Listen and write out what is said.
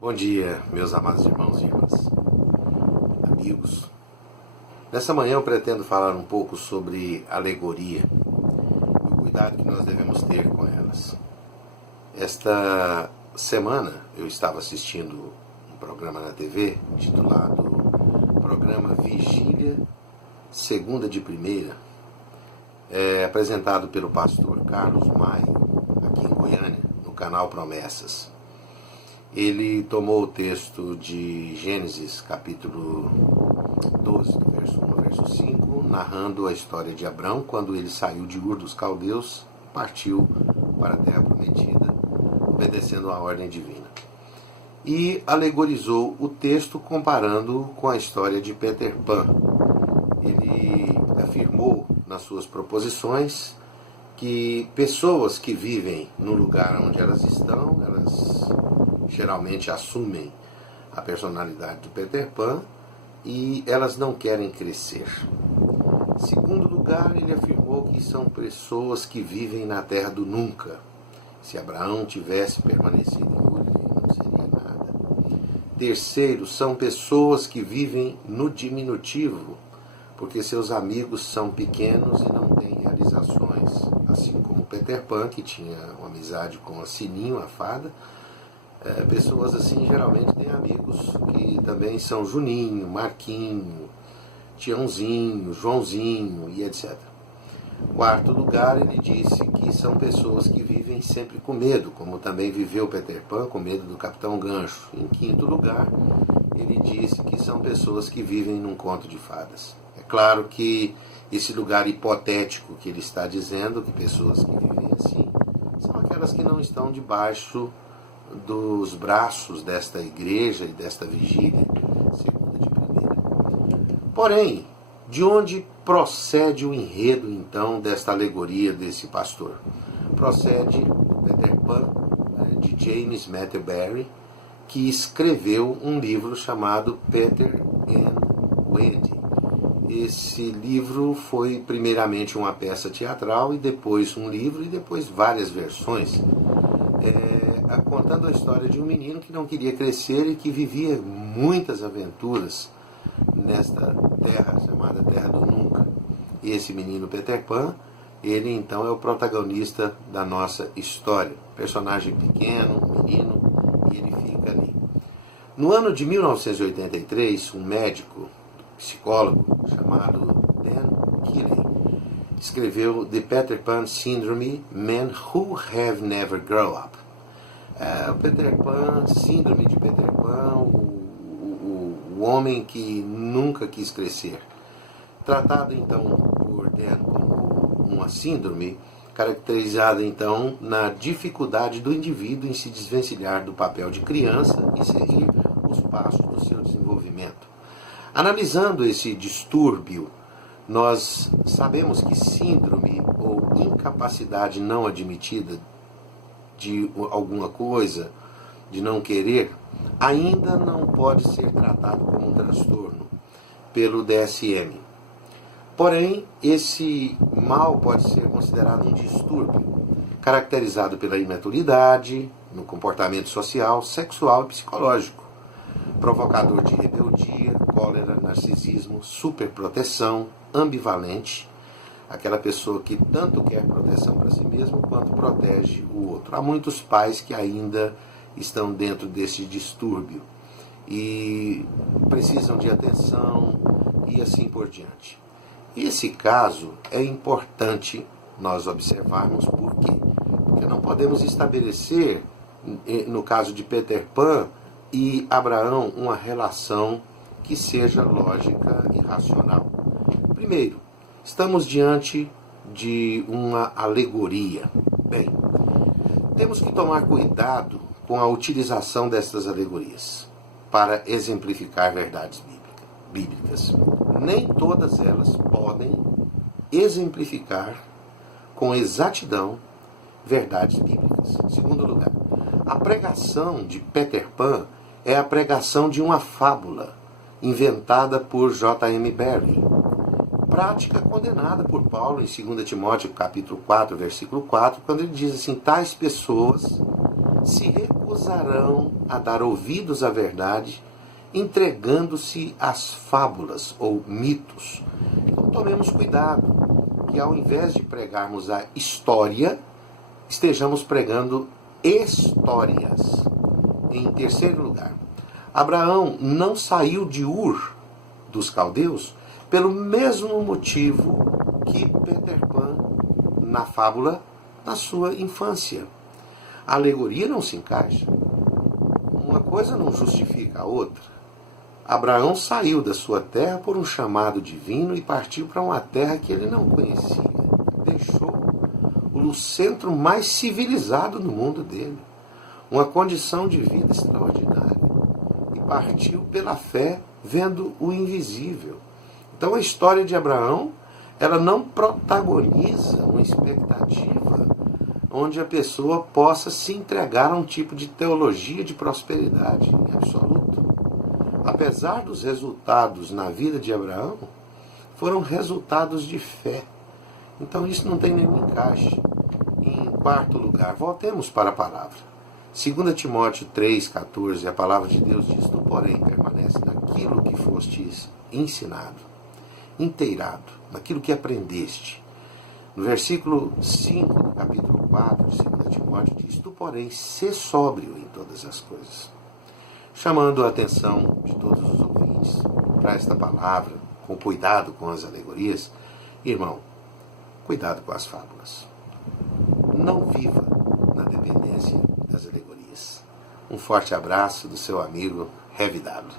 Bom dia, meus amados irmãos e irmãs, amigos. Nessa manhã eu pretendo falar um pouco sobre alegoria e o cuidado que nós devemos ter com elas. Esta semana eu estava assistindo um programa na TV intitulado Programa Vigília Segunda de Primeira, apresentado pelo pastor Carlos Maio, aqui em Goiânia, no canal Promessas. Ele tomou o texto de Gênesis, capítulo 12, do verso 1 ao verso 5, narrando a história de Abrão, quando ele saiu de Ur dos Caldeus e partiu para a Terra Prometida, obedecendo à ordem divina. E alegorizou o texto comparando com a história de Peter Pan. Ele afirmou nas suas proposições que pessoas que vivem no lugar onde elas estão, elas geralmente assumem a personalidade de Peter Pan e elas não querem crescer. Em segundo lugar, ele afirmou que são pessoas que vivem na terra do nunca. Se Abraão tivesse permanecido em Ur, ele não seria nada. Terceiro, são pessoas que vivem no diminutivo, porque seus amigos são pequenos e não têm realizações. Assim como Peter Pan, que tinha uma amizade com a Sininho, a fada. Pessoas assim geralmente têm amigos que também são Juninho, Marquinho, Tiãozinho, Joãozinho e etc. Quarto lugar, ele disse que são pessoas que vivem sempre com medo, como também viveu Peter Pan com medo do Capitão Gancho. Em quinto lugar, ele disse que são pessoas que vivem num conto de fadas. É claro que esse lugar hipotético que ele está dizendo, que pessoas que vivem assim, são aquelas que não estão debaixo dos braços desta igreja e desta vigília segunda de primeira. Porém, de onde procede o enredo então desta alegoria desse pastor? Procede do Peter Pan, de James Matthew Barrie, que escreveu um livro chamado Peter and Wendy. Esse livro foi primeiramente uma peça teatral e depois um livro e depois várias versões, contando a história de um menino que não queria crescer e que vivia muitas aventuras nesta terra chamada Terra do Nunca. E esse menino Peter Pan, ele então é o protagonista da nossa história. Personagem pequeno, menino, e ele fica ali. No ano de 1983, um médico, psicólogo chamado Dan Keeley, escreveu The Peter Pan Syndrome, Men Who Have Never Grown Up. O Peter Pan, síndrome de Peter Pan, o homem que nunca quis crescer. Tratado então por Dan como uma síndrome, caracterizada então na dificuldade do indivíduo em se desvencilhar do papel de criança e seguir os passos do seu desenvolvimento. Analisando esse distúrbio, nós sabemos que síndrome ou incapacidade não admitida de alguma coisa, de não querer, ainda não pode ser tratado como um transtorno pelo DSM. Porém, esse mal pode ser considerado um distúrbio, caracterizado pela imaturidade, no comportamento social, sexual e psicológico, provocador de rebeldia, cólera, narcisismo, superproteção, ambivalente, aquela pessoa que tanto quer proteção para si mesmo quanto protege o outro. Há muitos pais que ainda estão dentro desse distúrbio e precisam de atenção e assim por diante. Esse caso é importante nós observarmos. Por quê? Porque não podemos estabelecer, no caso de Peter Pan e Abraão, uma relação que seja lógica e racional. Primeiro, estamos diante de uma alegoria. Bem, temos que tomar cuidado com a utilização destas alegorias para exemplificar verdades bíblicas. Nem todas elas podem exemplificar com exatidão verdades bíblicas. Em segundo lugar, a pregação de Peter Pan é a pregação de uma fábula inventada por J.M. Barrie, prática condenada por Paulo em 2 Timóteo capítulo 4, versículo 4, quando ele diz assim: tais pessoas se recusarão a dar ouvidos à verdade, entregando-se às fábulas ou mitos. Então tomemos cuidado, que ao invés de pregarmos a história, estejamos pregando histórias. Em terceiro lugar, Abraão não saiu de Ur dos caldeus pelo mesmo motivo que Peter Pan na fábula na sua infância. A alegoria não se encaixa. Uma coisa não justifica a outra. Abraão saiu da sua terra por um chamado divino e partiu para uma terra que ele não conhecia. Deixou o centro mais civilizado do mundo dele, uma condição de vida extraordinária, e partiu pela fé, vendo o invisível. Então a história de Abraão, ela não protagoniza uma expectativa onde a pessoa possa se entregar a um tipo de teologia de prosperidade em absoluto. Apesar dos resultados na vida de Abraão, foram resultados de fé. Então isso não tem nenhum encaixe. Em quarto lugar, voltemos para a palavra. 2 Timóteo 3,14, a palavra de Deus diz: tu, porém, permanece naquilo que fostes ensinado, inteirado, naquilo que aprendeste. No versículo 5 do capítulo 4 de 2 Timóteo diz: tu, porém, sê sóbrio em todas as coisas. Chamando a atenção de todos os ouvintes para esta palavra, com cuidado com as alegorias, irmão, cuidado com as fábulas. Não viva na dependência das alegorias. Um forte abraço do seu amigo Revidado.